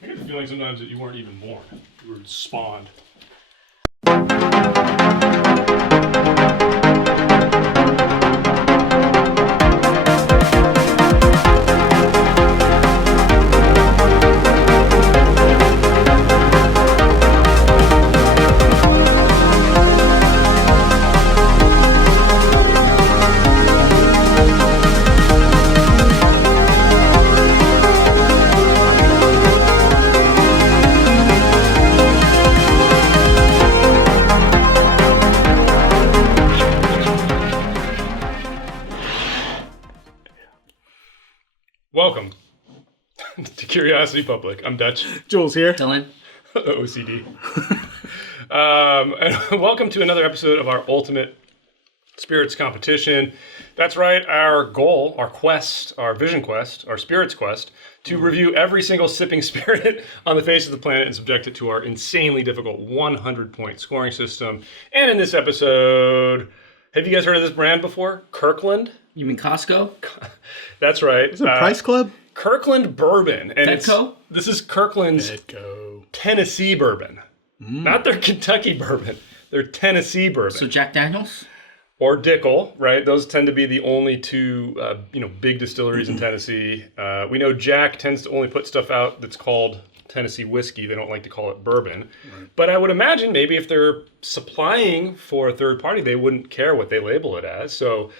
I get the feeling sometimes that you weren't even born. You were spawned. Welcome to Curiosity Public. I'm Dutch. Jules here. Dylan. OCD. And welcome to another episode of our Ultimate Spirits Competition. That's right, our goal, our quest, our vision quest, our spirits quest, to review every single sipping spirit on the face of the planet and subject it to our insanely difficult 100-point scoring system. And in this episode, have you guys heard of this brand before? Kirkland? You mean Costco? That's right. Is it Price Club? Kirkland Bourbon. And Petco? This is Kirkland's Tennessee Bourbon. Not their Kentucky Bourbon. Their Tennessee Bourbon. So Jack Daniels? Or Dickel, right? Those tend to be the only two, big distilleries in Tennessee. We know Jack tends to only put stuff out that's called Tennessee whiskey. They don't like to call it bourbon. Right. But I would imagine maybe if they're supplying for a third party, they wouldn't care what they label it as. So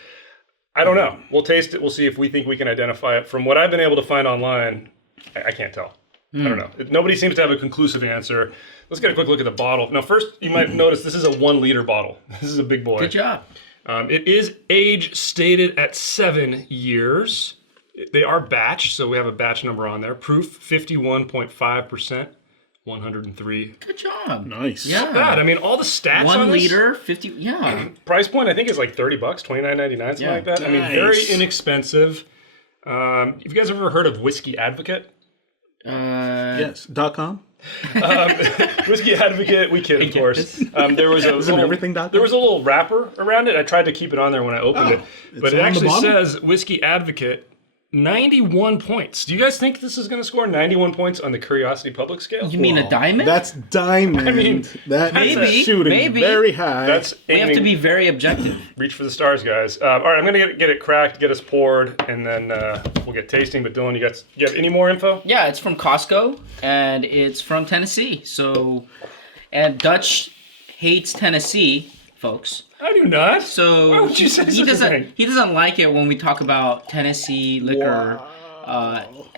I don't know. We'll taste it. We'll see if we think we can identify it. From what I've been able to find online, I can't tell. I don't know. Nobody seems to have a conclusive answer. Let's get a quick look at the bottle. Now, first, you might notice this is a 1-liter bottle. This is a big boy. Good job. It is age stated at 7 years. They are batch, so we have a batch number on there. Proof 51.5%, 103. Good job. Nice. Yeah. Not bad. I mean, all the stats 1 on this, liter, 50. Yeah. price point I think is like $30, $29.99, something like that. I mean, very inexpensive. Have you guys ever heard of Whiskey Advocate? Yes. .com. Whiskey Advocate, we kid, of course. There was a little wrapper around it. I tried to keep it on there when I opened it, but it actually says Whiskey Advocate 91 points. Do you guys think this is going to score 91 points on the Curiosity Public scale? You mean a diamond? That's diamond. I mean, that's shooting very high. We have to be very objective. Reach for the stars, guys. All right, I'm going to get it cracked, get us poured, and then we'll get tasting. But Dylan, you have any more info? Yeah, it's from Costco, and it's from Tennessee. And Dutch hates Tennessee, folks. I do not. So why would you say he doesn't like it when we talk about Tennessee liquor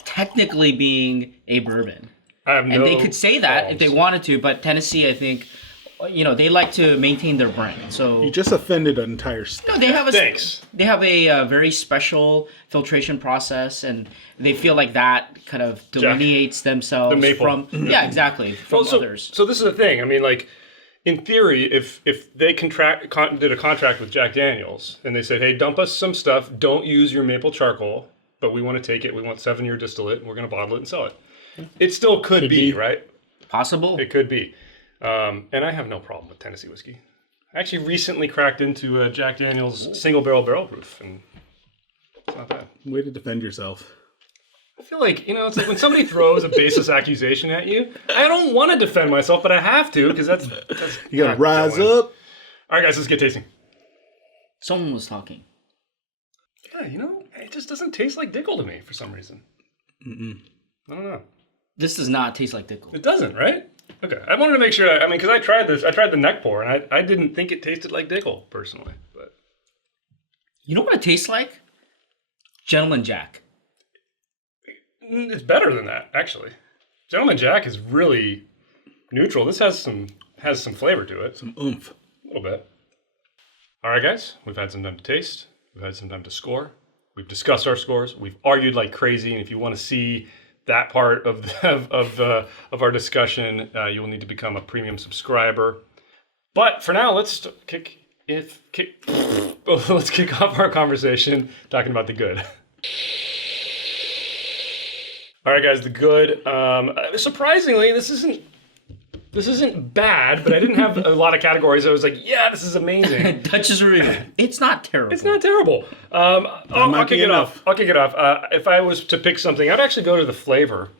technically being a bourbon. And they could say that if they wanted to, but Tennessee, I think, they like to maintain their brand. So you just offended an entire state. No, they have a very special filtration process, and they feel like that kind of delineates themselves from others. So this is the thing. I mean, like, in theory, if they did a contract with Jack Daniels and they said, hey, dump us some stuff, don't use your maple charcoal, but we want to take it, we want 7-year distillate, and we're going to bottle it and sell it. It still could be, right? Possible. It could be. And I have no problem with Tennessee whiskey. I actually recently cracked into a Jack Daniels single barrel proof, and it's not bad. Way to defend yourself. I feel like, it's like when somebody throws a baseless accusation at you, I don't want to defend myself, but I have to, because that's you gotta rise up. All right, guys, let's get tasting. Someone was talking. Yeah, it just doesn't taste like Dickel to me for some reason. I don't know. This does not taste like Dickel. It doesn't, right? Okay, I wanted to make sure. Because I tried the neck pour, and I didn't think it tasted like Dickel personally. But you know what it tastes like? Gentleman Jack. It's better than that, actually. Gentleman Jack is really neutral. This has some flavor to it. Some oomph. A little bit. All right, guys. We've had some time to taste. We've had some time to score. We've discussed our scores. We've argued like crazy. And if you want to see that part of our discussion, you will need to become a premium subscriber. But for now, let's kick off our conversation talking about the good. All right, guys, the good. Surprisingly, this isn't bad, but I didn't have a lot of categories. I was like, yeah, this is amazing. Dutch's review. It's not terrible. It's not terrible. I'll kick it off. If I was to pick something, I'd actually go to the flavor.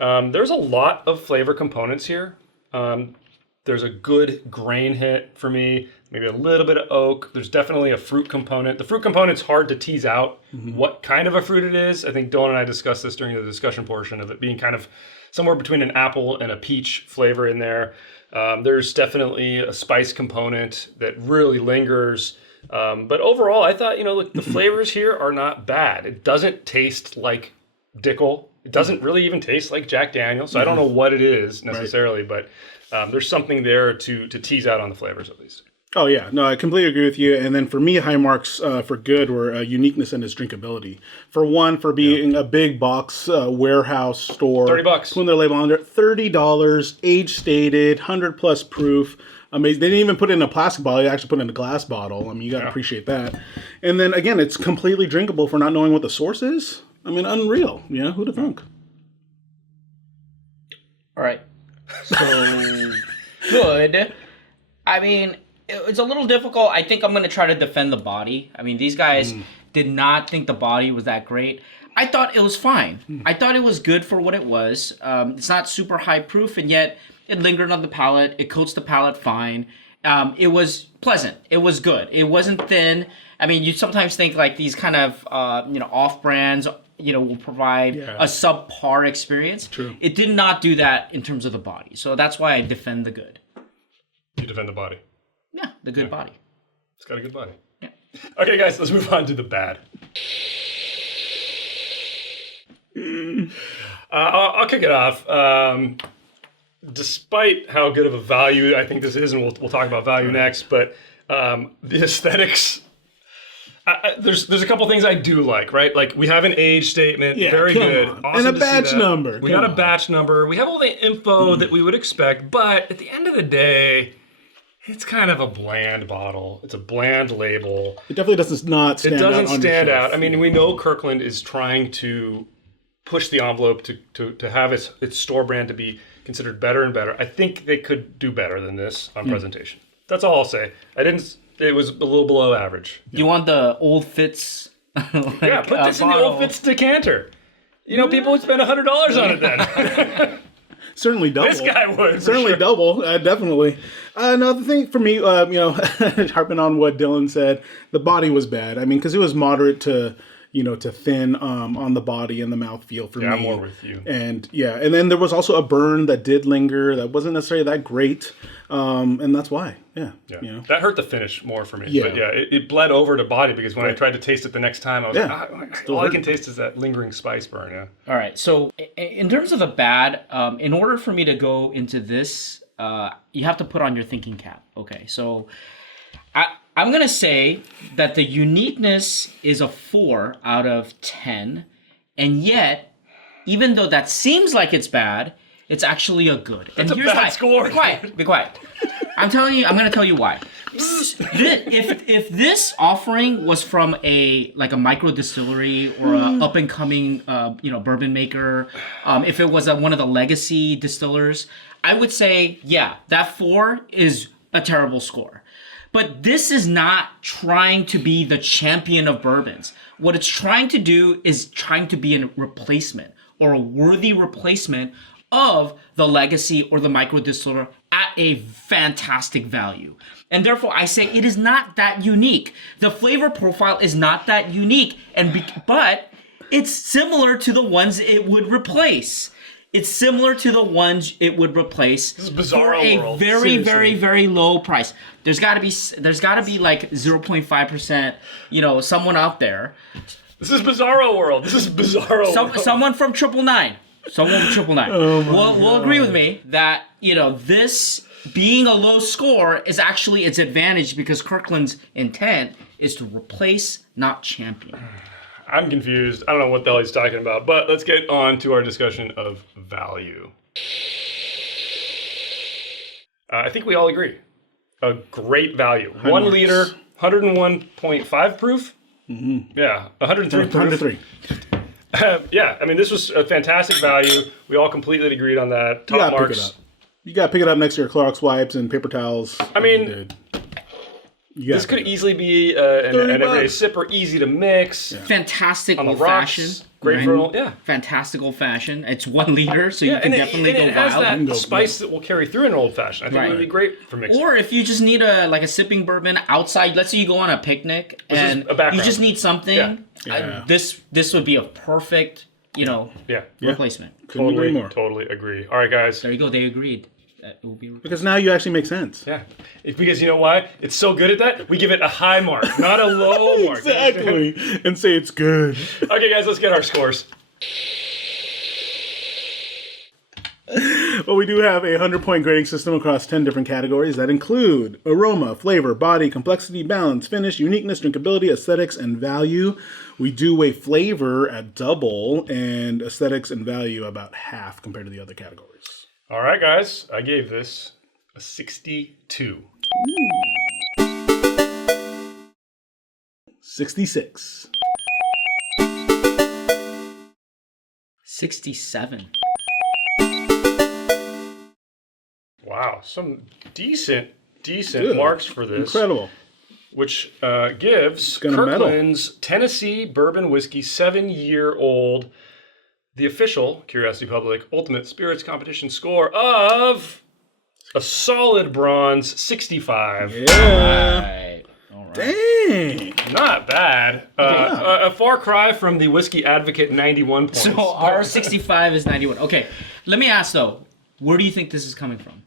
There's a lot of flavor components here. There's a good grain hit for me, maybe a little bit of oak. There's definitely a fruit component. The fruit component's hard to tease out what kind of a fruit it is. I think Dylan and I discussed this during the discussion portion of it being kind of somewhere between an apple and a peach flavor in there. There's definitely a spice component that really lingers. But overall, I thought, look, the flavors here are not bad. It doesn't taste like Dickel. It doesn't really even taste like Jack Daniel's. So I don't know what it is necessarily, but there's something there to tease out on the flavors at least. Oh, yeah. No, I completely agree with you. And then for me, high marks for good were uniqueness and its drinkability. For one, for being a big box warehouse store. $30. Putting their label on there. $30, age stated, 100+ proof. Amazing. They didn't even put it in a plastic bottle. They actually put it in a glass bottle. I mean, you got to appreciate that. And then, again, it's completely drinkable for not knowing what the source is. I mean, unreal. Yeah, who'd have thunk? All right. So, good. I mean, it's a little difficult. I think I'm going to try to defend the body. I mean, these guys did not think the body was that great. I thought it was fine. I thought it was good for what it was. It's not super high proof, and yet it lingered on the palate. It coats the palate fine. It was pleasant. It was good. It wasn't thin. I mean, you sometimes think like these kind of off brands will provide a subpar experience. True. It did not do that in terms of the body. So that's why I defend the good. You defend the body. Yeah, the good body. It's got a good body. Yeah. Okay, guys, let's move on to the bad. I'll kick it off. Despite how good of a value I think this is, and we'll talk about value next, but the aesthetics... there's a couple things I do like, right? Like we have an age statement, very good. Awesome, and a batch number. We got a batch number. We have all the info that we would expect, but at the end of the day, it's kind of a bland bottle. It's a bland label. It definitely doesn't stand out. It doesn't stand out. I mean, we know Kirkland is trying to push the envelope to have its store brand to be considered better and better. I think they could do better than this on presentation. That's all I'll say. It was a little below average. You want the Old Fitz? Put this in the Old Fitz decanter. People would spend $100 on it then. Certainly double. This guy would. Certainly double, definitely. Another thing for me, harping on what Dylan said, the body was bad. I mean, because it was moderate to thin on the body and the mouthfeel for me. Yeah, I'm more with you. And then there was also a burn that did linger that wasn't necessarily that great. And that's why. Yeah. That hurt the finish more for me. Yeah. But it bled over to body because when I tried to taste it the next time, I was like, all I can taste is that lingering spice burn. Yeah. All right. So in terms of the bad, in order for me to go into this, you have to put on your thinking cap. Okay. So I'm going to say that the uniqueness is a 4 out of 10. And yet, even though that seems like it's bad, it's actually a good. That's and here's a bad score. Be quiet. I'm going to tell you why. If this offering was from a micro distillery or a up and coming bourbon maker, if it was one of the legacy distillers, I would say that 4 is a terrible score. But this is not trying to be the champion of bourbons. What it's trying to do is trying to be a replacement or a worthy replacement of the legacy or the micro distiller at a fantastic value. And therefore, I say it is not that unique. The flavor profile is not that unique, but it's similar to the ones it would replace. It's similar to the ones it would replace for a very, very, very low price. There's got to be like 0.5%. Someone out there. This is Bizarro World. Someone from 999. Someone from 999 will agree with me that this being a low score is actually its advantage because Kirkland's intent is to replace, not champion. I'm confused. I don't know what the hell he's talking about, but let's get on to our discussion of value. I think we all agree. A great value. 1 liter, 101.5 proof? Mm-hmm. Yeah, 103 proof. 103. I mean, this was a fantastic value. We all completely agreed on that. Top marks. You got to pick it up next to your Clorox wipes and paper towels. I mean, This could easily be an everyday sipper, easy to mix. Yeah. Fantastic on the old-fashioned. Great for old, Fantastic old-fashioned. It's 1 liter, so you can definitely go wild. It has that spice that will carry through an old-fashioned. I think it would be great for mixing. Or if you just need a sipping bourbon outside, let's say you go on a picnic and you just need something, this would be a perfect, replacement. Totally agree. All right, guys. There you go. They agreed. Because now you actually make sense. Yeah. Because you know why? It's so good at that, we give it a high mark, not a low mark. Exactly. And say it's good. Okay, guys, let's get our scores. Well, we do have a 100-point grading system across 10 different categories that include aroma, flavor, body, complexity, balance, finish, uniqueness, drinkability, aesthetics, and value. We do weigh flavor at double and aesthetics and value about half compared to the other categories. All right, guys. I gave this a 62. 66. 67. Wow, some decent marks for this. Incredible. Which gives Kirkland's Tennessee Bourbon Whiskey 7-year-old the official Curiosity Public Ultimate Spirits Competition score of a solid bronze 65. Yeah. All right. Dang. Not bad. A far cry from the Whiskey Advocate 91 points. So our 65 is 91. Okay, let me ask though, where do you think this is coming from?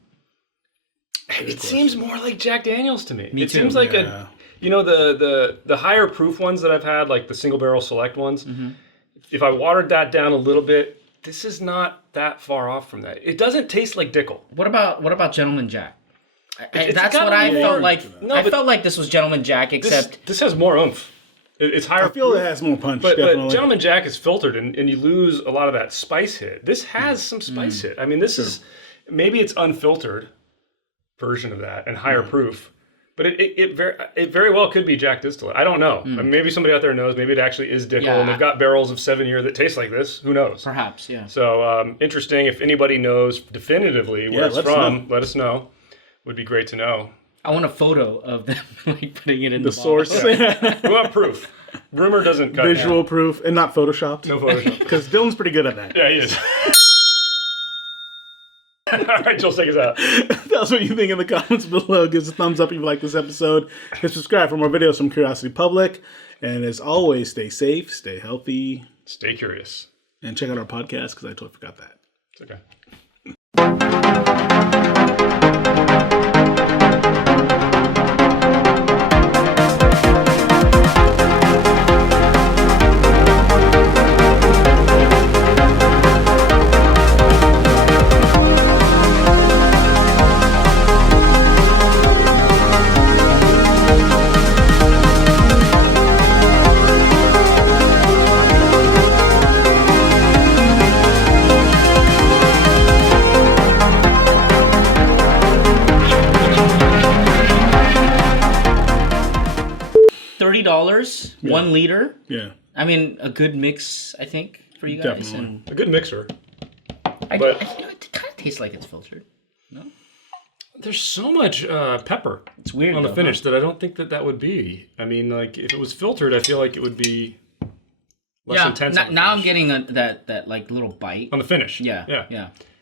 It seems more like Jack Daniels to me. Me it too. Seems like the higher proof ones that I've had, like the single barrel select ones. Mm-hmm. If I watered that down a little bit, this is not that far off from that. It doesn't taste like Dickel. What about Gentleman Jack? That's what I felt like. No, I felt like this was Gentleman Jack, except this has more oomph. It's higher. I feel proof, it has more punch. But Gentleman Jack is filtered, and you lose a lot of that spice hit. This has some spice hit. I mean, this is maybe it's unfiltered version of that and higher proof. But it very well could be Jack Distillate. I don't know. I mean, maybe somebody out there knows. Maybe it actually is Dickel, and they've got barrels of 7-year that taste like this. Who knows? Perhaps, yeah. So interesting. If anybody knows definitively where it's from, let us know. Would be great to know. I want a photo of them putting it in the source. Yeah. We want proof. Rumor doesn't cut visual proof and not photoshopped. No Photoshop. Because Dylan's pretty good at that. Yeah, he is. All right, Joel, take us out. Tell us what you think in the comments below. Give us a thumbs up if you like this episode. Hit subscribe for more videos from Curiosity Public. And as always, stay safe, stay healthy. Stay curious. And check out our podcast because I totally forgot that. It's okay. $30, 1 liter. Yeah. I mean, a good mix, I think, for you guys. Definitely. And a good mixer. it kind of tastes like it's filtered. No? There's so much pepper. It's weird on the finish that I don't think that would be. I mean, like if it was filtered, I feel like it would be less intense. Now I'm getting that like little bite on the finish. Yeah.